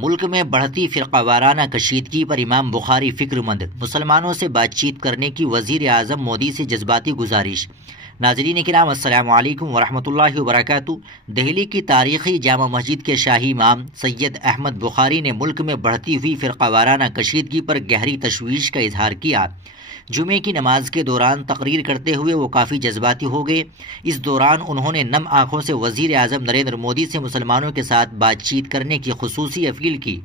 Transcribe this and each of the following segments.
ملک میں بڑھتی فرقہ وارانہ کشیدگی پر امام بخاری فکر مند، مسلمانوں سے بات چیت کرنے کی وزیر اعظم مودی سے جذباتی گزارش۔ ناظرین کرام السلام علیکم ورحمۃ اللہ وبرکاتہ۔ دہلی کی تاریخی جامع مسجد کے شاہی امام سید احمد بخاری نے ملک میں بڑھتی ہوئی فرقہ وارانہ کشیدگی پر گہری تشویش کا اظہار کیا۔ جمعے کی نماز کے دوران تقریر کرتے ہوئے وہ کافی جذباتی ہو گئے۔ اس دوران انہوں نے نم آنکھوں سے وزیر اعظم نریندر مودی سے مسلمانوں کے ساتھ بات چیت کرنے کی خصوصی اپیل کی۔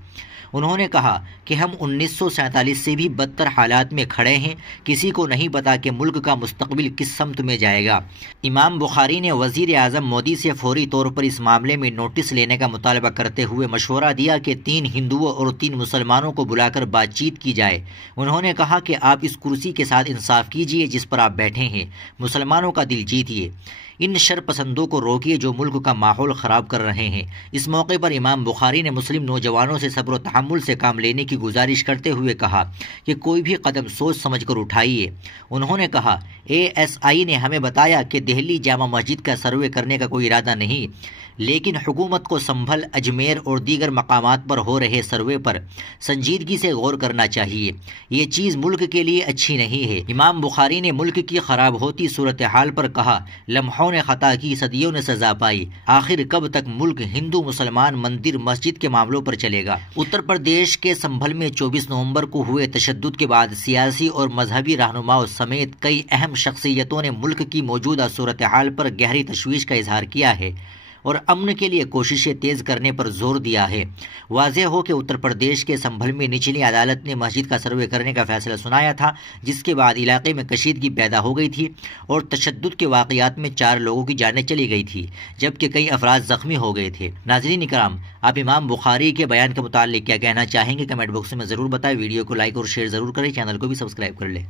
انہوں نے کہا کہ ہم 1947 سے بھی بدتر حالات میں کھڑے ہیں، کسی کو نہیں پتا کہ ملک کا مستقبل کس سمت میں جائے گا۔ امام بخاری نے وزیر اعظم مودی سے فوری طور پر اس معاملے میں نوٹس لینے کا مطالبہ کرتے ہوئے مشورہ دیا کہ 3 ہندوؤں اور 3 مسلمانوں کو بلا کر بات چیت کی جائے۔ انہوں نے کہا کہ آپ اس کرسی کے ساتھ انصاف کیجیے جس پر آپ بیٹھے ہیں، مسلمانوں کا دل جیتیے، ان شر پسندوں کو روکیے جو ملک کا ماحول خراب کر رہے ہیں۔ اس موقع پر امام بخاری نے مسلم نوجوانوں سے صبر و تحمل سے کام لینے کی گزارش کرتے ہوئے کہا کہ کوئی بھی قدم سوچ سمجھ کر اٹھائیے۔ انہوں نے کہا ASI نے ہمیں بتایا کہ دہلی جامع مسجد کا سروے کرنے کا کوئی ارادہ نہیں، لیکن حکومت کو سنبھل، اجمیر اور دیگر مقامات پر ہو رہے سروے پر سنجیدگی سے غور کرنا چاہیے۔ یہ چیز ملک کے لیے اچھی نہیں ہے۔ امام بخاری نے ملک کی خراب ہوتی صورتحال پر کہا لمحوں نے خطا کی، صدیوں نے سزا پائی، آخر کب تک ملک ہندو مسلمان مندر مسجد کے معاملوں پر چلے گا؟ اتر پردیش کے سنبھل میں 24 نومبر کو ہوئے تشدد کے بعد سیاسی اور مذہبی رہنماؤں سمیت کئی اہم شخصیتوں نے ملک کی موجودہ صورتحال پر گہری تشویش کا اظہار کیا ہے اور امن کے لیے کوششیں تیز کرنے پر زور دیا ہے۔ واضح ہو کہ اتر پردیش کے سنبھل میں نچلی عدالت نے مسجد کا سروے کرنے کا فیصلہ سنایا تھا، جس کے بعد علاقے میں کشیدگی پیدا ہو گئی تھی اور تشدد کے واقعات میں 4 لوگوں کی جانیں چلی گئی تھی، جبکہ کئی افراد زخمی ہو گئے تھے۔ ناظرین کرام، آپ امام بخاری کے بیان کے متعلق کیا کہنا چاہیں گے؟ کمنٹ باکس میں ضرور بتائیں۔ ویڈیو کو لائک اور شیئر ضرور کریں، چینل کو بھی سبسکرائب کر لیں۔